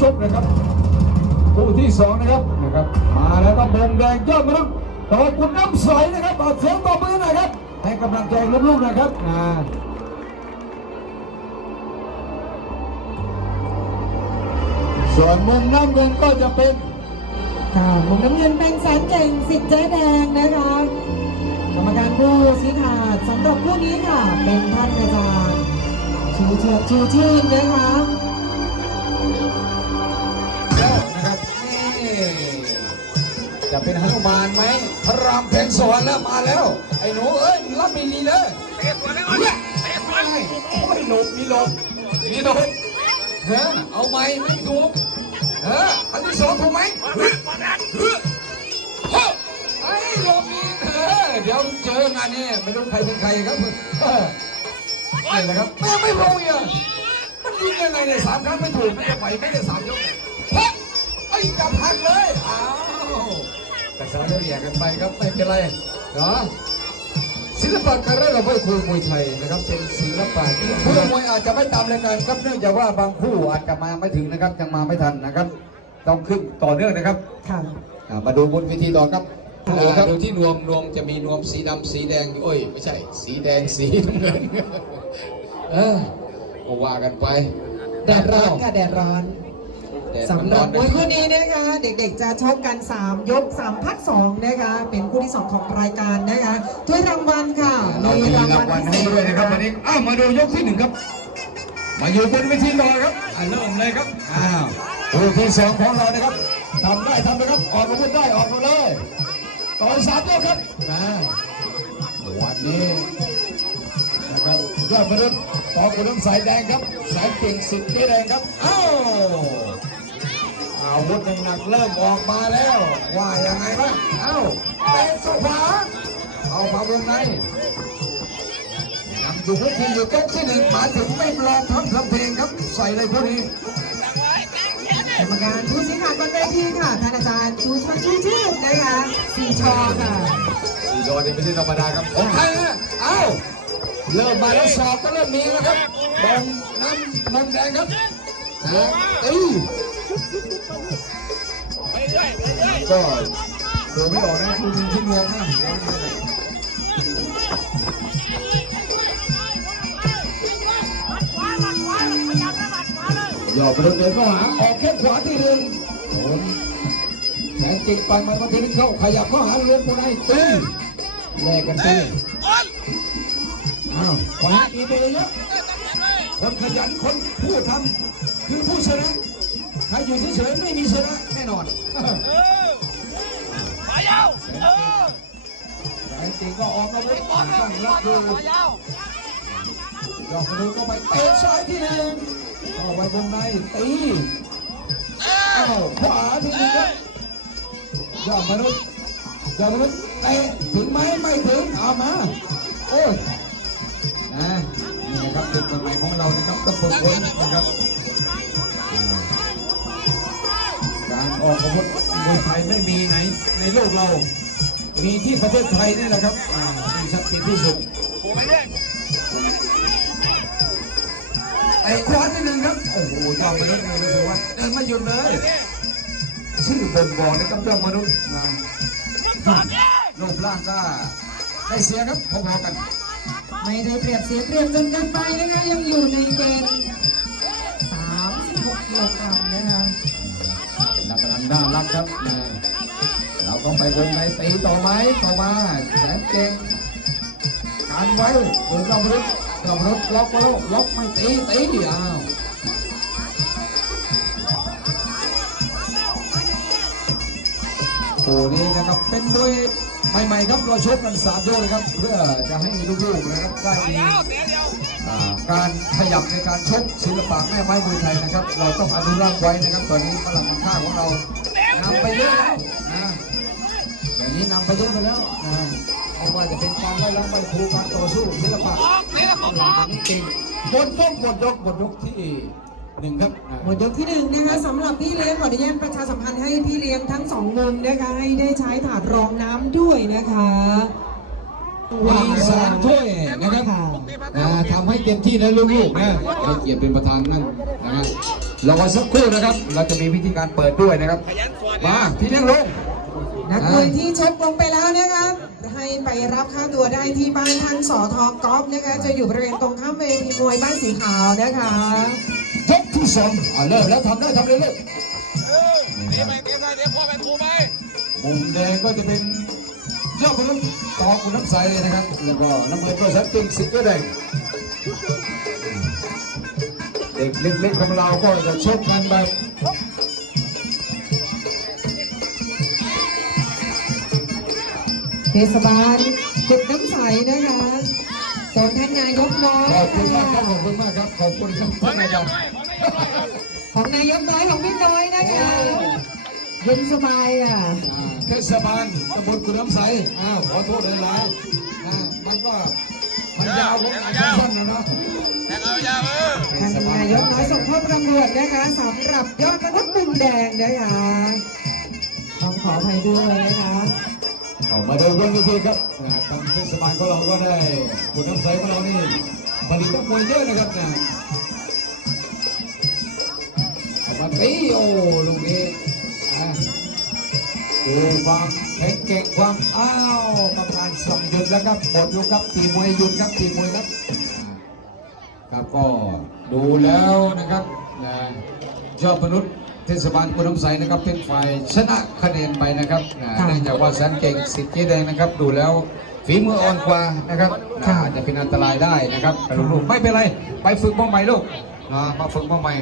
ชกนะครับคู่ที่สองนะครับนะครับมาแล้วก็บงแดงยอดมนุษย์ต่อคุณน้ำใสนะครับเอาเสียงต่อมือหน่อยครับให้กำลังใจลูกๆหนะครับอ่าส่วนมุมน้ำเงินก็จะเป็นค่ะมุมน้ำเงินเป็นแสนเก่งสิทธิ์เจ๊แดงนะคะกรรมการผู้ชี้ขาดสำหรับคู่นี้ค่ะ เป็นท่านอาจารย์ชูเชิดชูชื่นนะคะ จะเป็นหนุมานไหมพระรามเพลงสวรรค์แล้วมาแล้ว ไอ้หนูเอ้ยมึงรับมีลีเลยเตะสวนแล้วเนี่ยเตะสวนเลยโอ้ยหลบมีหลบมีหลบเฮ้เอาไหมไม่ถูกเอออันที่สองถูกไหมเฮ้ยเฮ้ยเฮ้ยไอ้หลบมีเออเดี๋ยวเจองานนี้ไม่รู้ใครเป็นใครครับเออนี่แหละครับไม่ไม่ลงอีกอะมันยิงยังไงเนี่ยสามครั้งไม่ถูกไม่จะไหวไม่ได้สามยกเฮ้ยไอ้จับหักเลยอ้าวกระสานเรียกกันไปครับไม่เป็นไรเนาะศิลปะการเล่นเราไม่คุยมวยไทยนะครับเป็นศิลปะที่ผู้มวยอาจจะไม่ตามรายการครับเนื่องจากว่าบางคู่อาจจะมาไม่ถึงนะครับยังมาไม่ทันนะครับ ต้องขึ้นต่อเนื่องนะครับค่ะอ่ามาดูบนเวทีต่อครับอ่าดูที่นวมนวมจะมีนวมสีดำสีแดงโอ้ยไม่ใช่ สีแดงสีน้ำเงินเออก็ว่ากันไปแดดร้อนค่ะแดดร้อนแดด สำมันหร้รัอบนมวยคู่นี้นะคะเด็กๆจะชกกัน 3 ยก3พัก2นะคะเป็นคู่ที่ 2 ของรายการนะคะถ้วยรางวัลค่ะเรามีรางวัลให้ด้วยนะครับวันนี้อ้าวมาดูยกที่หนึ่งครับ มาอยู่บนเวทีต่อครับอ่าเริ่มเลยครับอ้าวคู่ที่สองของเรานะครับทำได้ทำไปครับออกมาพูดได้ออกมาเลยต่อสามยกครับนะวันนี้นะครับยอดมนุษย์ต่อคุณน้ำสายแดงครับ สายเก่งสิทธิ์เจ๊แดงครับอ้าว อาวุธหนักๆเริ่มออกมาแล้ว ว่ายังไงบ้างเอ้าเตะสุขวาเอามาวงในนำอยู่พื้นที่อยู่โต๊ะที่หนึ่งหมายถึงไม่รอทำทำเพลงครับ ใส่เลยพวกนี้กรรมการผู้ชี้ขาดบนเวทีค่ะท่านอาจารย์ชูชนชูชื่นนะคะสีชอค่ะสีโดนนี่ไม่ใช่ธรรมดาครับโอเคนะเอ้าเริ่มมาแล้วสอบก็เริ่มมีแล้วครับบอลน้ำนมแดงครับนะตี ก็เดูไม่ออกนะคือชิ้นเดียวนะหยอกไปโดนเดินเข้าหาออกแค่ขวาที่หนึ่งโดนแสงจริงปันมันมาทีนึงเข้าขยับเข้าหาเรือนคนไหนตีแลกกันตีอ้าวขวาอีเบย์เยอะคนขยันคนผู้ทำคือผู้ชนะ ใครอยู่เฉยๆไม่มีชนะแน่นอนแสงจริงก็ออกมาเลยตั้งรับคือยอกกระดูกเข้าไปเตะซ้ายที่หนึ่งเข้าไปวงในตีอ้าวขวาที่หนึ่งครับยอดมนุษย์ยอดมนุษย์เตะถึงไหมไม่ถึงเอามาโอ้ยนะนี่นะครับเป็นกฎหมายของเรานะครับต้องฝึกนนะครับ ยไทยไม่มีไหนในโลกเรา มีที่ประเทศไทยนี่แหละครับอ่าที่ชัดเจนที่สุดไอ้คว้าที่หนึ่งครับ โอ้โหยอดมนุษย์เลยรู้สึกว่าเดินไม่หยุดเลยชื่อบ่งบอกนะครับเจ้ามนุษย์นะรูปร่างก็ได้เสียครับพอๆกัน ไม่ได้เปรียบเสียเปรียบจนเกินไปนะคะยังอยู่ในเกณฑ์36กิโลกรัมนะคะ ครับเราก็ไปวงในตีต่อไหมต่อมาแสนเก่งการไว้เดินเจ้ามนุษย์เจ้ามนุษย์ล็อกแล้วล็อกไม่ตีตีอ้าวโอ้นี่นะครับเป็นมวยใหม่ๆครับเราชกกันสามโยกนะครับ เพื่อจะให้ลูกๆนะครับได้มีการขยับในการชกศิลปะแม่ไม้มวยไทยนะครับ เราต้องอนุรักษ์ไว้นะครับตอนนี้พลังมันค่าของเรา นำไปเยอะแล้วนะอย่างนี้นำไปเยอะไปแล้วนะไม่ว่าจะเป็นการไล่ล้างใบครูการต่อสู้ศิลปะต้องหลังจากนี้เก่งบนยกบนยกบนยกที่หนึ่งครับอ่าหมดยกที่หนึ่งนะคะสำหรับพี่เลี้ยงขออนุญาตประชาสัมพันธ์ให้พี่เลี้ยงทั้งสองมุมนะคะให้ได้ใช้ถาดรองน้ำด้วยนะคะมีสามถ้วยนะครับค่ะอ่าทำให้เต็มที่นะลูกๆนะให้เกียรติเป็นประธานนั่นนะฮะ รอสักครู่นะครับ เราจะมีวิธีการเปิดด้วยนะครับ มาพี่เลี้ยงลงนักมวยที่ชกลงไปแล้วนะครับให้ไปรับค่าตัวได้ที่บ้านท่านสอทอกอล์ฟนะคะ จะอยู่บริเวณตรงข้ามเวทีมวยบ้านสีขาวนะคะยกที่สองอะเริ่มแล้วทำได้ทำเลยลูกเดี๋ยวไปเดี๋ยวไปเดี๋ยวพ่อไปครูไปมุมแดงก็จะเป็นยอดมนุษย์ต่อคุณน้ำใสนะครับแล้วก็น้ำเงินก็สันติงสิทธิ์ก็ได้ เด็กเล็กๆของเราก็จะชกกันแบบเทศบาลกุดน้ำใสนะคะส่วนท่านนายกน้อยขอบคุณมากครับขอบคุณมากครับขอบคุณครับท่านอาจารย์ของนายกน้อยของพี่น้อยนะคะเย็นสบายอะอ่าเทศบาลตำบลคุณน้ำใสอ้าวขอโทษหลายๆอ่ามันก็มันยาวผมอ่านสั้นๆนะเนาะแท่านนายกน้อยส่งข้อประกวดนะคะสำหรับยอดมนุษย์มุมแดงนะคะต้องขออภัยด้วยนะคะออกมาเดินบนเวทีครับทางเทศบาลของเราก็ได้คุณน้ำใสของเรานี่ผลิตนักมวยเยอะนะครับนะออกมาตีโอ้ลูกนี้ดูความแข็งเก่งความอ้าวกรรมการสั่งหยุดแล้วครับหมดยกครับตีมวยหยุดครับตีมวยครับ ครับก็ดูแล้วนะครับนะยอดมนุษย์เทศบาลกุนน้ำใสนะครับเป็นฝ่ายชนะคะแนนไปนะครับนะค่ะเนื่องจากว่าแสนเก่งสิทธิ์เจ๊แดงนะครับ ดูแล้วฝีมืออ่อนกว่านะครับนะค่ะอาจจะเป็นอันตรายได้นะครับแต่ลูกๆไม่เป็นไร ไปฝึกมาใหม่ลูกนะมาฝึกมาใหม่